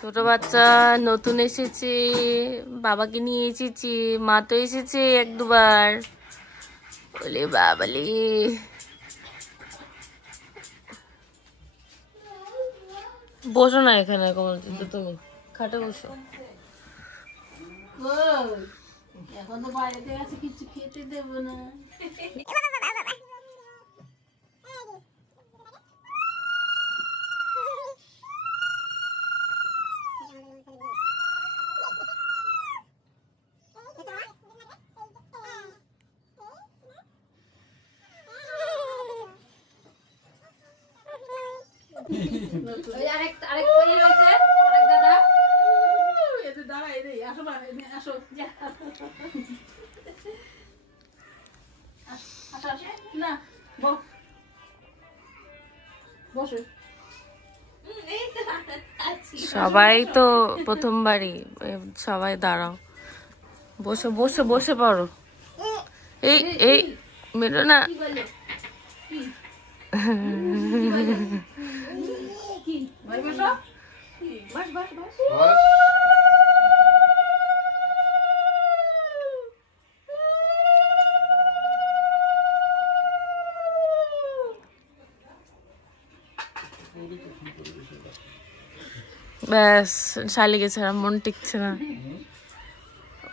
ছোট বাচ্চা নতুন এসেছে, বাবাকে নিয়ে এসেছি, মা তো এসেছে এক দুবার। বলে বাবালে বসো না এখানে, কমল তুমি খাটে বসো। এখন তো বাইরে আছে, কিছু খেতে দেবো না। সবাই তো প্রথমবারই, সবাই দাঁড়াও, বসে বসে বসে পড়ো। এই এই মেরো না। ব্যাস, শালিকে ছাড়া মন টিকছে না।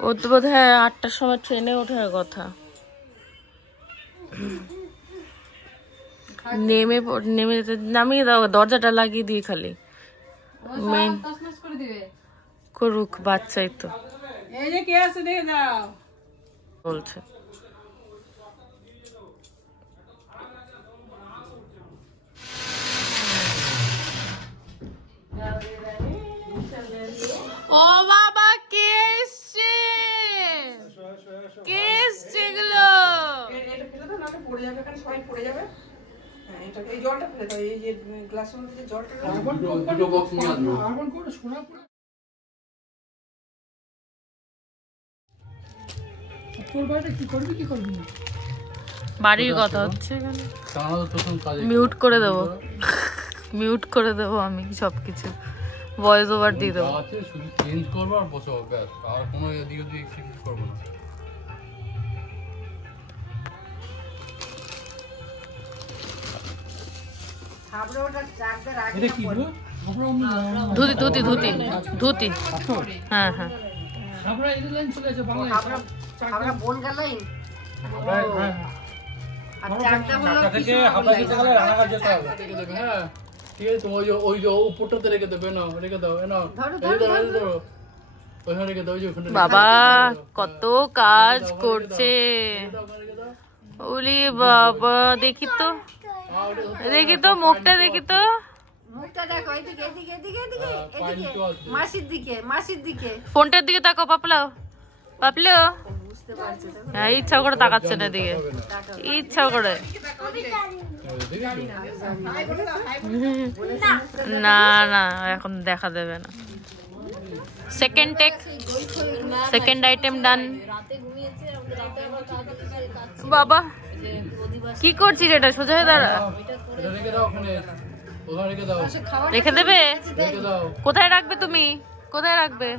ও তো বোধ হয় 8টার সময় ট্রেনে ওঠার কথা। নেমে নেমে নামিয়ে দাও, দরজাটা লাগিয়ে দিয়ে খালি মেন করুক, বাচ্চাই তো বলছে। ও বাবা, কে এসছে? কে এসছে এগুলো? বাড়ির কথা হচ্ছে, মিউট করে দেবো, মিউট করে দেবো আমি সবকিছু, ভয়েস ওভার দিয়ে দেবো। শুধু চেঞ্জ করবো আর বসাবো, ব্যাস, আর কোনো এদিক ওদিক কিছু করবো না। ধুতি ধুতি ধুতি ধুতি, হ্যাঁ হ্যাঁ। ঠিক আছে, তোমার ওই যে উপরটাতে রেখে দেবে না, রেখে দাও না, ওইখানে রেখে দাও। বাবা কত কাজ করছে, ওলি বাবা, দেখি তো দেখি তো মুখটা, দেখি তো মুখটা দেখো, এদিকে এদিকে এদিকে এদিকে এদিকে, মাসির দিকে, মাসির দিকে। ফোনটার দিকে তাকাও পাপলাও, পাপলেও বুঝতে পারছো তো? হ্যাঁ, ইচ্ছা করে তাকাচ্ছে না দিকে, ইচ্ছা করে। না না, এখন দেখা দেবে না। সেকেন্ড টেক, সেকেন্ড আইটেম ডান। বাবা কি করছিস এটা? সোজা হয়ে দাঁড়া, রেখে দেবে। কোথায় রাখবে তুমি? কোথায় রাখবে?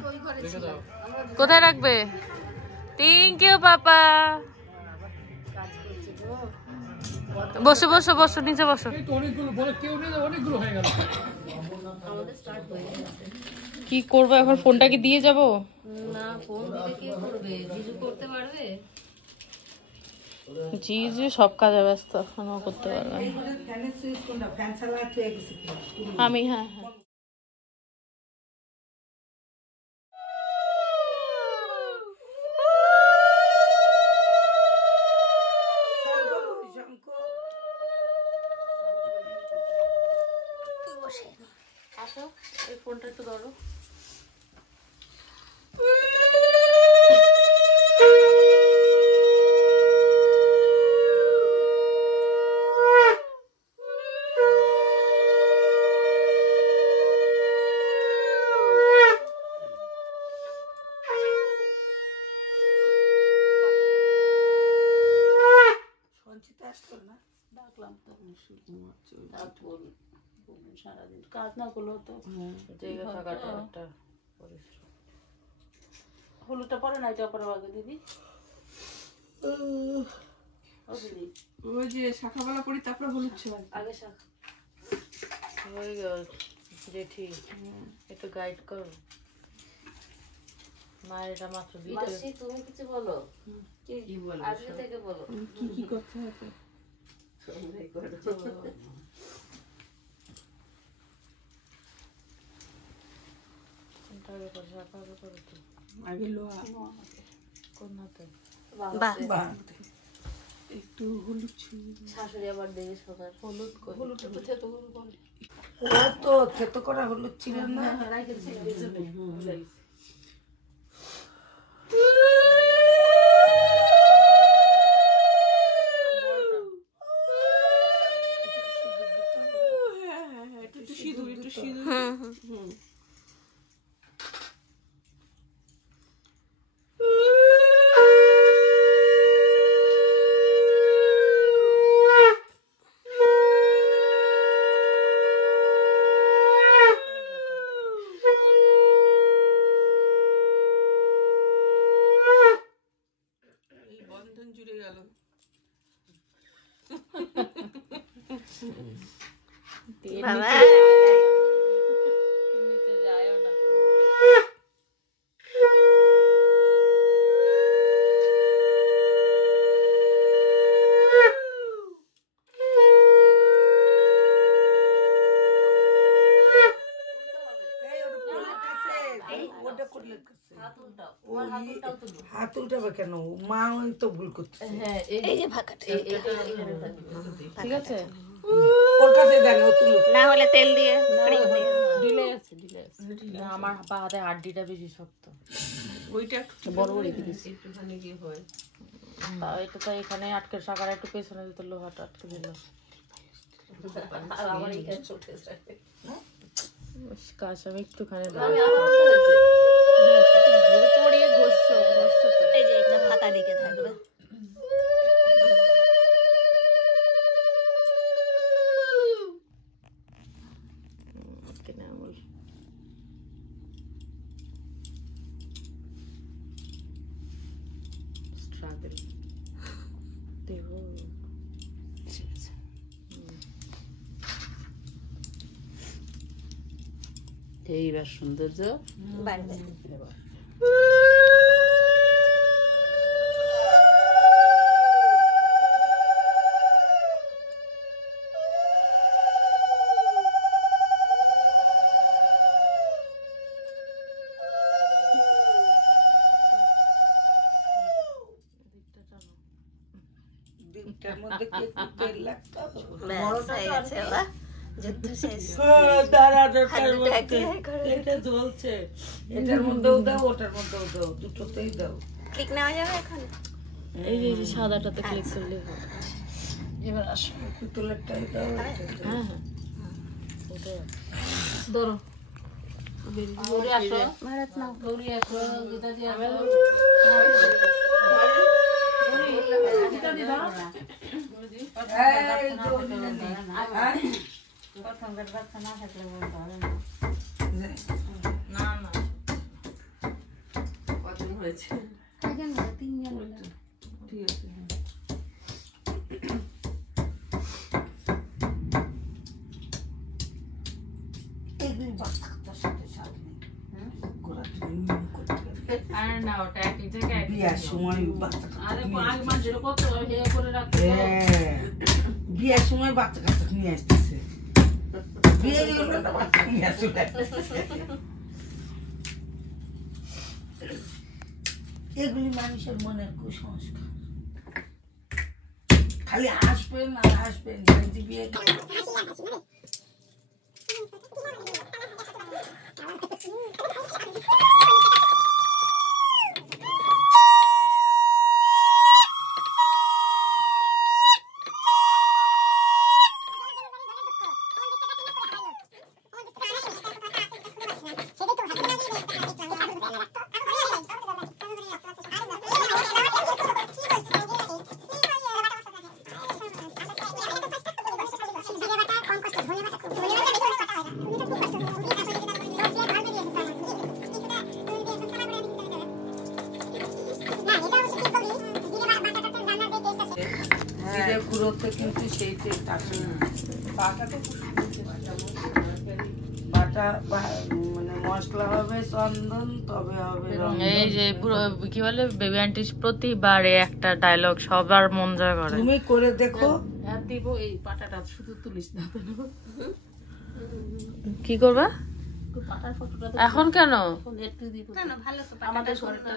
কোথায় রাখবে? থ্যাংক ইউ পাপা। বসো বসো বসো, নিচে বসো। কি করবো এখন? ফোনটা কি দিয়ে যাবো? না, ফোন দিলে কে করবে? জিজু করতে পারবে? জিজু সব কাজে ব্যস্ত, এখনো করতে পারবে না। আমি হ্যাঁ হ্যাঁ। আসো, এই ফোনটা একটু ধরো। সারাদিন কাজ না করলেও তো জায়গা থাকাটা একটা পরিশ্রম। হলুদটা পরে না এটা পরে আগে দিদি। ও দিদি ওই যে শাখাবেলা পড়ি তারপরে হলুদ ছিল আগে শাক হয়ে গেল জেঠি, একটু গাইড করো। মায়ের এটা মাত্র মাসি তুমি কিছু বলো, কি বলবো আজকে থেকে বলো কি করতে হবে। কোনটা আগে করো, শাখা আগে করো তো। আগে লোহা কোন হাতে? বাঁধতে একটু হলুদ ছিল। শাশুড়ি আবার দেবে সকাল হলুদ করে হলুদটা তো থেতো করে বলে তো থেতো করা হলুদ ছিল না। রাখেছি বেজনে লাগছে। একটু সিঁদুর একটু সিঁদুর। বন্ধন জুড়ে গেল। নিচে যায়ও না। হাত উল্টাবে কেন? মা ওই তো ভুল করছে। হ্যাঁ এই যে ফাঁকাটা ঠিক আছে, ওর কাছে দেন, ও তুলো। না হলে তেল দিয়ে ডিলে আছে, ডিলে আছে। না, আমার পা হাতে হাড্ডিটা বেশি শক্ত। ওইটা একটু বড় বড় দিয়েছি একটুখানি কি হয়। তা এটা তো এখানে আটকে, শাখার একটু পেছনে দিতে লোহাটা আটকে দিল। আর আমার এখানে ছোটে যায় কাজ আমি একটুখানি আমি আমার হয়েছে পড়িয়ে ঘষছো ঘষছো তো। এই যে এটা ফাঁকা দিকে থাকবে। স্ট্রাগল দেব। এইবার সৌন্দর্য বাড়বে। এবার দিনটার মধ্যে কি একটু তেল লাগতো। ব্যাস হয়ে গেছে বাবা, যুদ্ধ শেষ। এটা জ্বলছে, এটার মধ্যেও দাও ওটার মধ্যেও দাও, দুটোতেই দাও। ক্লিক নেওয়া যাবে এখন? এই যে সাদাটাতে ক্লিক করলে হবে। এবার আসো পিতলেরটাই দাও। হ্যাঁ হ্যাঁ ওটাই। ধরো দৌড়ে আসো ভারত নাও। দৌড়ে আসো গীতা দিয়ে আসো গীতা দিয়ে ধরো এই প্রথমকার বাচ্চা না থাকলে বলতে হবে না না না কতদিন হয়েছে? তিনজন ঠিক আছে। এগুলি বাচ্চা কাচ্চার সাথে সাথে গোড়া তুমি নিয়ম করতে হবে। আরে না ওটা একই জায়গায় বিয়ার সময় বাচ্চা কাচ্চা আরে নিয়ে আগ মাঝে কত হে করে রাখতে হ্যাঁ, বিয়ের সময় বাচ্চা কাচ্চা নিয়ে আসতেছে। বিয়ে হলো না, বাচ্চা নিয়ে আসলে এগুলি মানুষের মনের কুসংস্কার। খালি হাসবেন আর হাসবেন, যদি বিয়ে কম কষ্ট গুঁড়োতে কিন্তু সেই টেস্ট আসে না। পাটাটা মানে মশলা হবে চন্দন, তবে হবে রং। এই যে পুরো কি বলে বেবি আন্টি প্রতিবারে একটা ডায়লগ সবার মন জয় করে। তুমি করে দেখো। হ্যাঁ দিব, এই পাটাটা শুধু তুলিস না। কি করবা পাটার ফটোটা এখন কেন? একটু দিব না না ভালো তো আমাদের ঘরটা।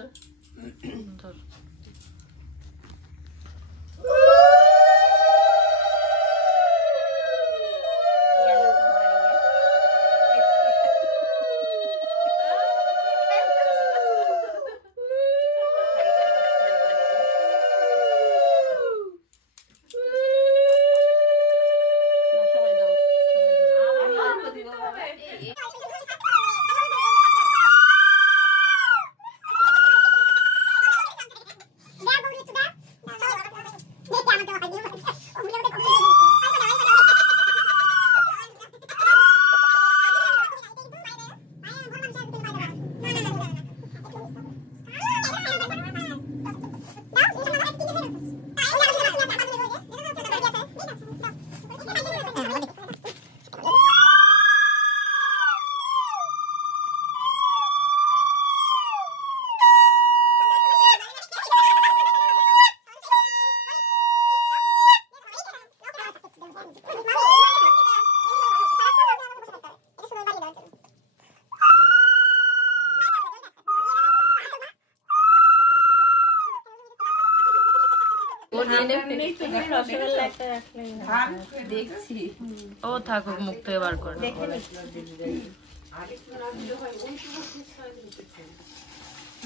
গেল তো মারিয়ে সবাই দাও, সবাই দাও। অল্প দিব বাবা। রসগোল্লা একটা রাখলে দেখছি ও থাকুক মুখ থেকে বার করে। দেখে নি।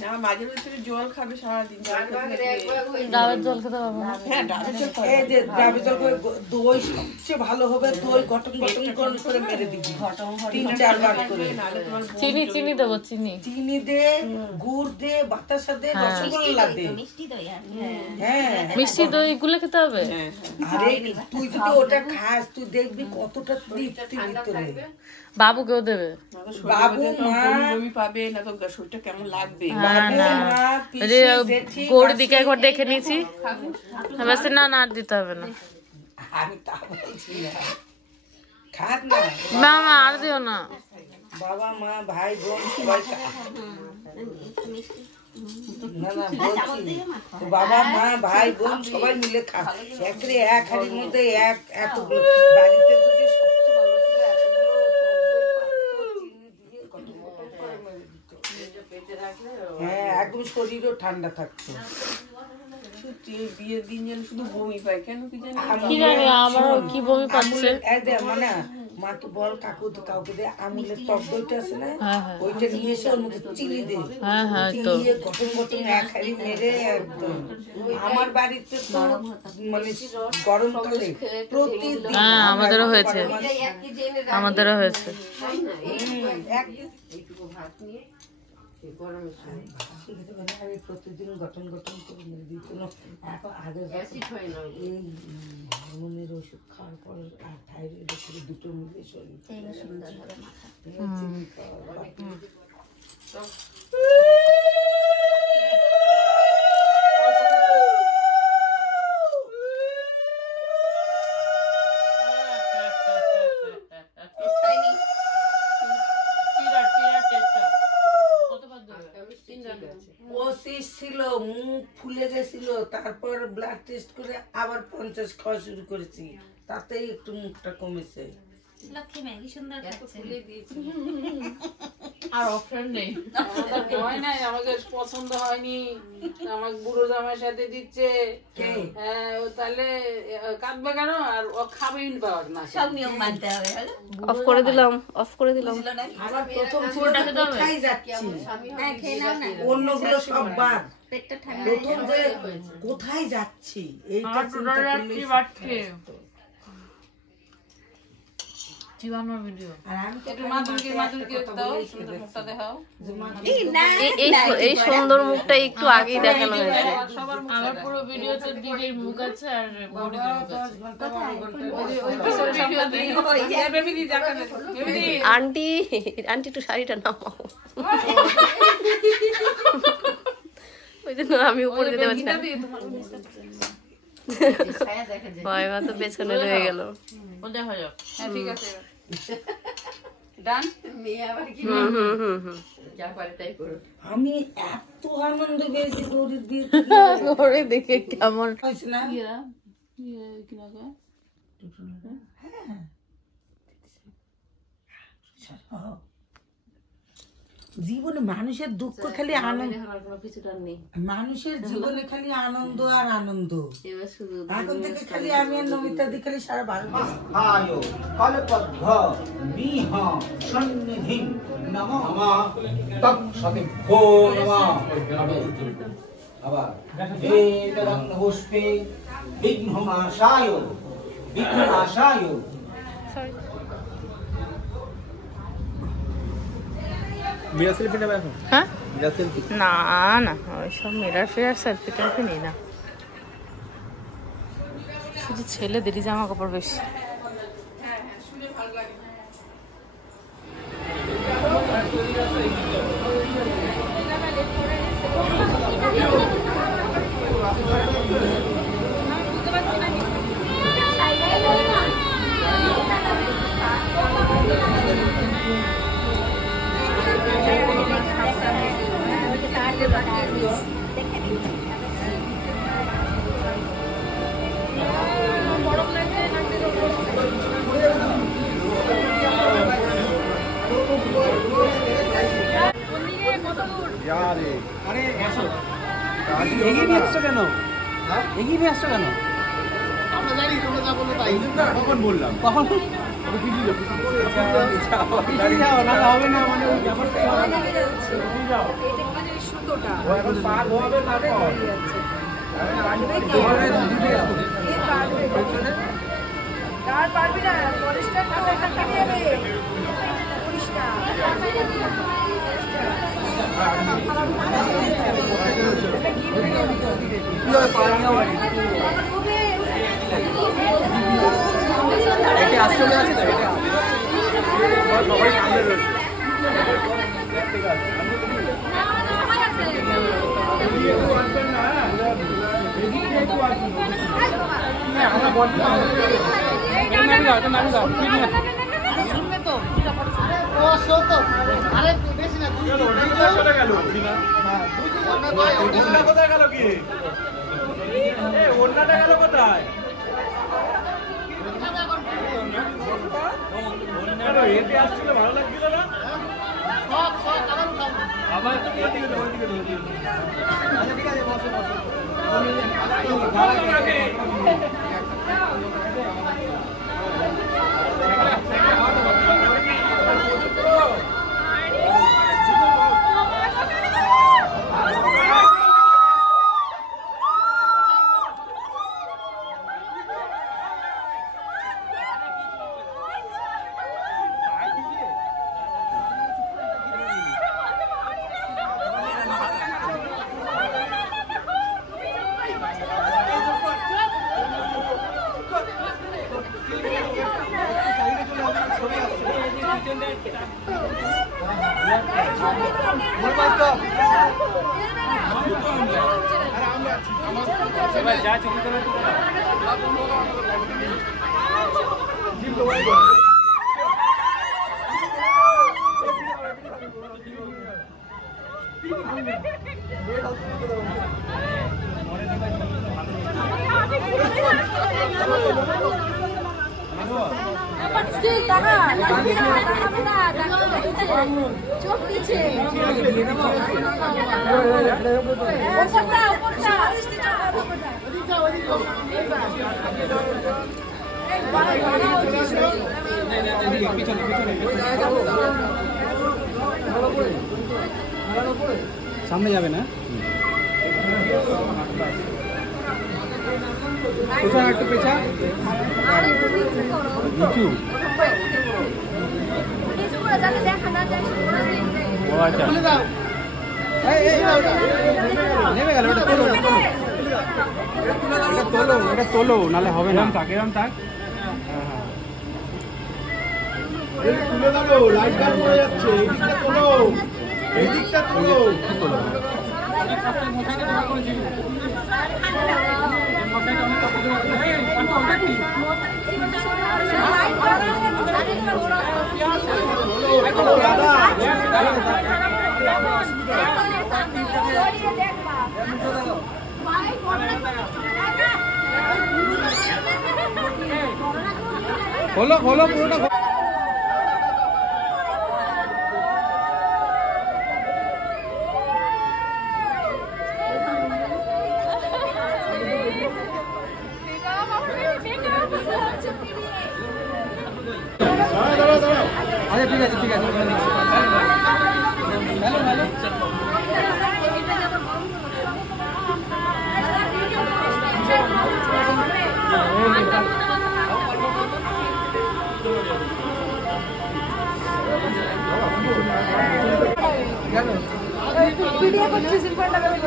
না, মাঝে মাঝে জল খাবে সারাদিন। ডাবের জল খেতে হবে না। হ্যাঁ, ডাবের জল খাবে। এই যে ডাবের জল করে দই সবচেয়ে ভালো হবে। দই গঠন গঠন করে মেরে দিবি 3-4 বার করে। চিনি চিনি দেবো চিনি। চিনি দে, গুড় দে, বাতাসা দে, রসগোল্লা দে। মিষ্টি দই আর হ্যাঁ, মিষ্টি দই গুলো খেতে হবে। আরে তুই যদি ওটা খাস তুই দেখবি কতটা তৃপ্তি ভিতরে। বাবুকেও দেবে। বাবু মা বমি পাবে না তো, শরীরটা কেমন লাগবে। হ্যাঁ না মা ওই যে পিসি জেঠি গৌড় দিকে একবার দেখে নিয়েছি। বলছে না না আর দিতে হবে না। আমি তা বলছি না, খাস না। না না আর দিও না। বাবা মা ভাই বোন সবাই খা। না না বলছি তো বাবা মা ভাই বোন সবাই মিলে খা। একরে এক হাড়ির মধ্যে এতগুলো বাড়িতে যদি সবচেয়ে ভালো ছিল এতগুলো টক দই পাতো, চিনি দিয়ে গটগট করে মেরে দিত। হ্যাঁ, একদম শরীরও ঠান্ডা থাকতো। সত্যি বিয়ের দিন যেন শুধু বমি পায়, কেন কি জানি। কি জানি আমার কি বমি পাচ্ছে। আমুলের এই দে মানে মাকে বল কাউকে দে আমুলের টক দইটা আছে না, হ্যাঁ হ্যাঁ ওইটা নিয়ে এসে ওর মধ্যে চিনি দে। হ্যাঁ হ্যাঁ তো দিয়ে গঠন এক হাড়ি মেরে একদম। আমার বাড়িতে তো মানে গরমকালে প্রতিদিন হ্যাঁ আমাদেরও হয়েছে আমাদেরও হয়েছে। প্রতিদিন গঠন করে মেরে দিত। এখন আগে এই হরমোনের ওষুধ খাওয়ার পর আর থাইরয়েড ওষুধ দুটো মিলে শরীর সুন্দর হবে মাথা। চিনি খাওয়া। পঁচিশ ছিল, মুখ ফুলে গেছিল, তারপর ব্লাড টেস্ট করে আবার 50 খাওয়া শুরু করেছি, তাতেই একটু মুখটা কমেছে। লক্ষ্মী ম্যাগি সুন্দর খাচ্ছে। আর অফার নেই, হয় নাই, আমাকে পছন্দ হয়নি, আমাকে বুড়ো জামাইয়ের সাথে দিচ্ছে। হ্যাঁ, ও তাহলে কাঁদবে কেন? আর ও খাবেই পাওয়া না। সব নিয়ম মানতে হবে। অফ করে দিলাম অফ করে দিলাম। আমার প্রথম কোথায় যাচ্ছি, হ্যাঁ খেয়ে নাও না, অন্যগুলো সব বাদ। পেটটা ঠান্ডা। প্রথম যে কোথায় যাচ্ছি এইটা চিন্তা করলেই জীবাণুর ভিডিও। আর আমি তো একটু মাদুরকে দাও, সুন্দর মুখটা দেখাও। এই সুন্দর মুখটা একটু আগেই দেখানো হয়েছে। আমার পুরো ভিডিওতে দিদির মুখ আছে আর বড়িদের মুখ আছে। আন্টি আন্টি একটু শাড়িটা নামাও। ওই জন্য আমি উপরে যেতে পারছি না। মাইমা তো পেছনে রয়ে গেল। হ্যাঁ ঠিক আছে ডান। আমি এত আনন্দ পেয়েছি গৌরীর বিয়ে ওরে দেখে কেমন হয়েছে না? জীবনে মানুষের দুঃখ খালি আনন্দ, মানুষের জীবনে খালি আনন্দ আর আনন্দ। এখন থেকে খালি আমি আর নমিতা দি খালি সারা ভারতবর্ষ আয়ো কল্পদ্ভ নিহ সন্নিধি নমঃ তৎসদিভ্যো নমঃ। আবার বেদং পুষ্পে বিঘ্ননাশায় বিঘ্ননাশায়। হ্যাঁ না না ওইসব মিরার ফিরার সেলফি টেলফি নেই না, শুধু ছেলেদেরই জামা কাপড় বেশি। এগিয়ে নিয়ে আসছো কেন? এগিয়ে নিয়ে আসছো কেন? কখন বললাম? কখন হবে না মানে ওই ব্যাপারটা চলে আছে তো এটা সবাই সামনে রয়েছে। কোথায় গেল কি ওড়নাটা গেল কোথায়? এতে আসছিল ভালো লাগছিল না? আবার ঠিক আছে বসে বসে যা ছবি করে চোখ দিচ্ছে সামনে যাবে না? একটু পেছা নিচু। এটা তোলো নালে হবে না। এরম থাক তুলে দাও, লাইটটা পড়ে যাচ্ছে। এইদিকটা তোলো, এইদিকটা তোলো। খোলো খোলো পুরোটা আচ্ছা ঠিক আছে ঠিক আছে ভিডিও করছিস কোনটা করে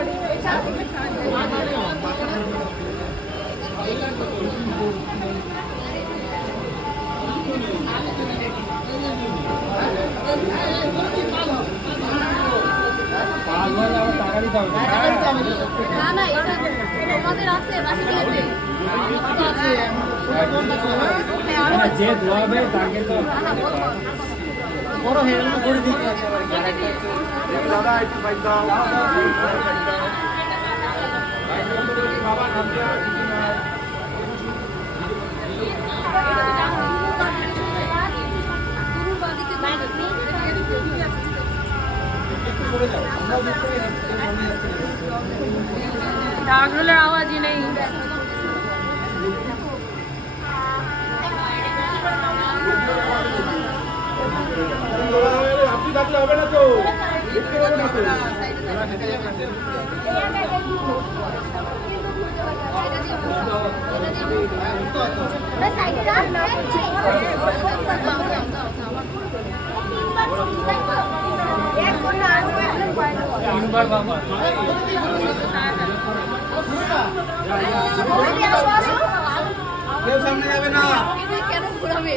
না না এটা তোমাদের আছে বাকি দিতে যে ধোয়াবে তাকে তো বড় হয়ে গেল করে দিতে দাদা একটু বাইক দাও বাবা নামতে ঢাকঢোলের আওয়াজই নেই। আপনি থাকলে হবে না তো কেউ সামনে যাবে না কেন ঘুরাবে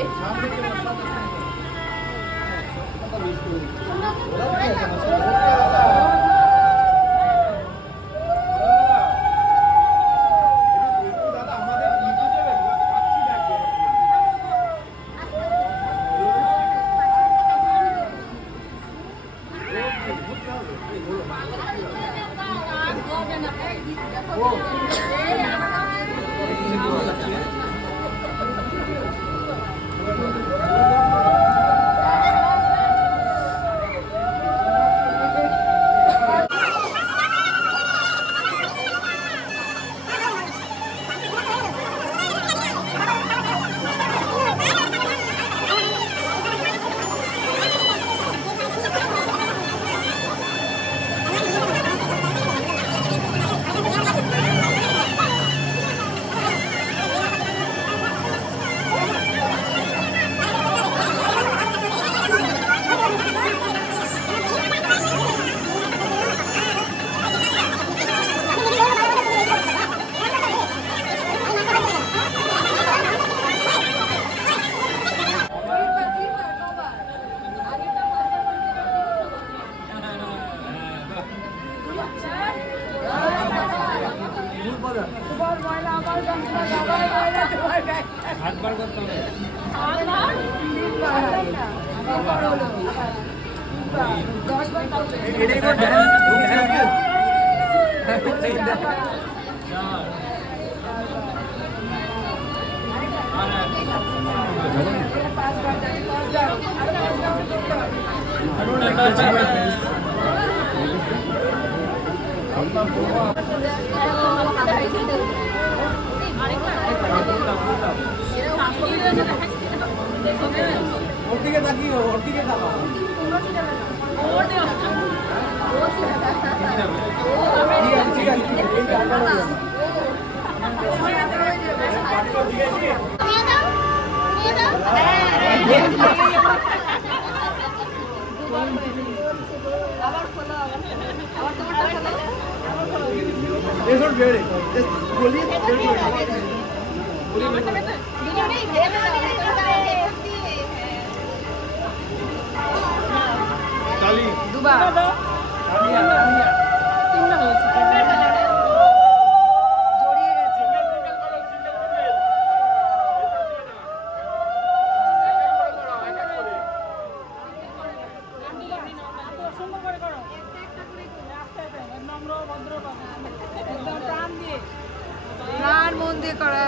প্রাণ মন দিয়ে করে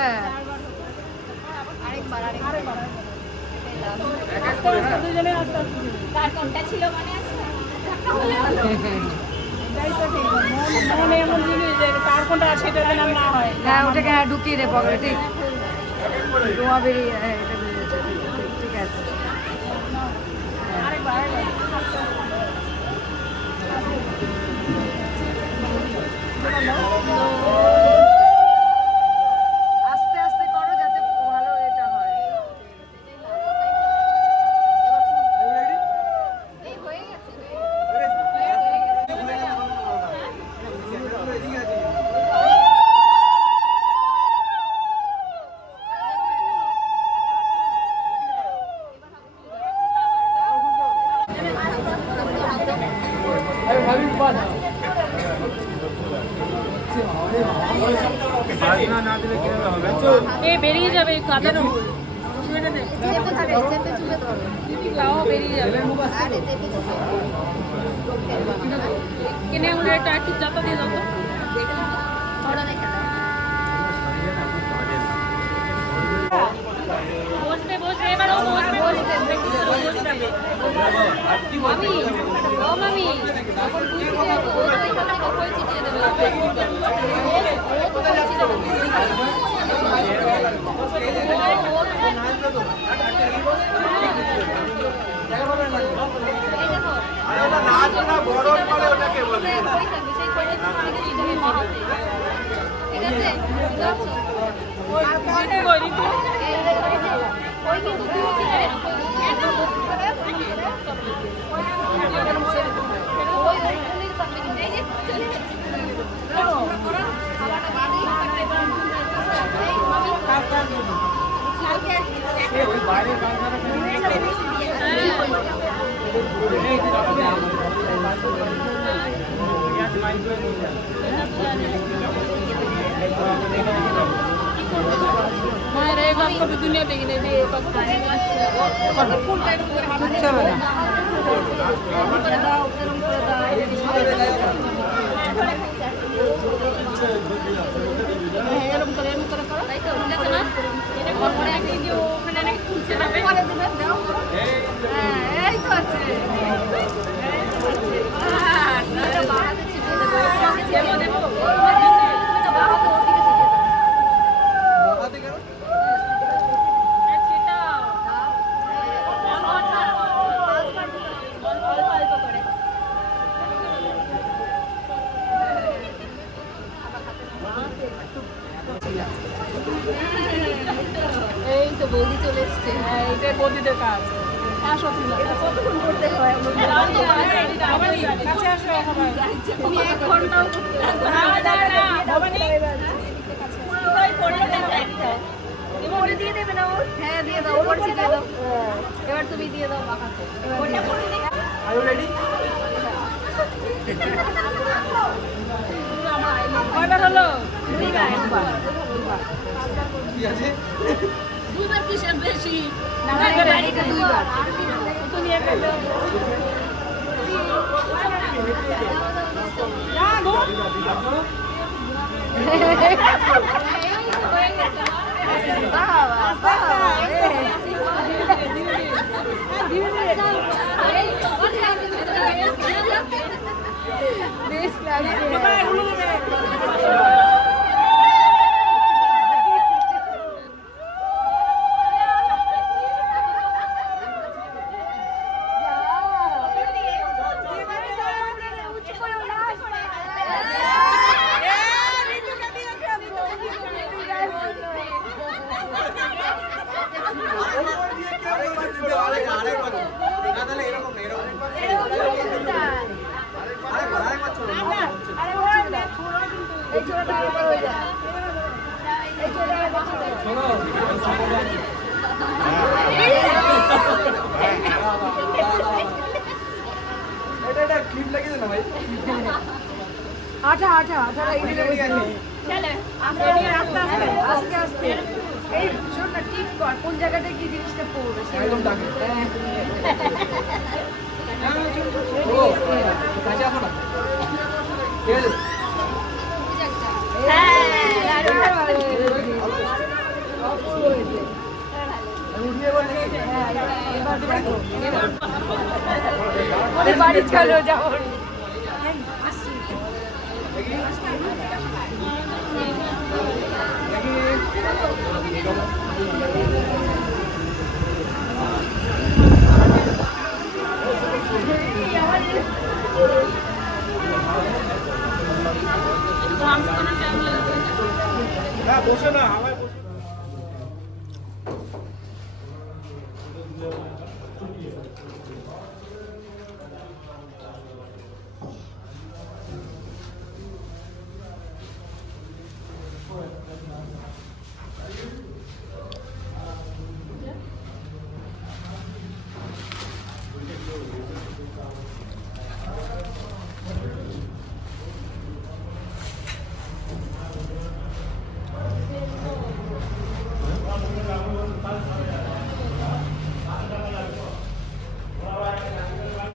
আরেকবার কোনটা ছিল মনে আছে? হ্যাঁ ওটাকে ঢুকিয়ে দে পকেটে, ঠিক ধোঁয়া বেরিয়ে ঠিক আছে। আস্তে আস্তে করো যাতে ভালো এটা হয়। এই হয়ে গেছে। বেরিয়ে যাবে কাঁদানো বেরিয়ে যাবে কিনে উঠে একটা একটু চাপা দিয়ে দাও তো। বসবে বসবে এবার ও বসবে মামি ও মামি এখন বুঝতে হবে ও তো এখানে কই চিটিয়ে দেবে दुनिया देखने এই তো বৌদি চলে এসছে। হ্যাঁ এটাই বৌদিদের কাজ। আসো তুমি কতক্ষণ করতে হয় কাছে আসো তুমি 1 ঘন্টাও পুরোটাই দিয়ে দেবে না ওর? হ্যাঁ দিয়ে দাও ওর দিয়ে দাও এবার তুমি দিয়ে দাও মাখাতে আর রেডি কয়বার হলো? দুইবার কি আছে দুইবার কিসের বেশি না এটা দুইবার তুমি একটা দাও না গো বাবা বাবা বেশ লাগছে আটা আটা আটা চলে আস্তে আস্তে এই শোন না ঠিক কর কোন জায়গাটা কি জিনিসটা পড়বে একদম দাগে ও কাছে আসো না ঠিক আছে এবার দেখো ওদের বাড়ি চলো যাবো দেখি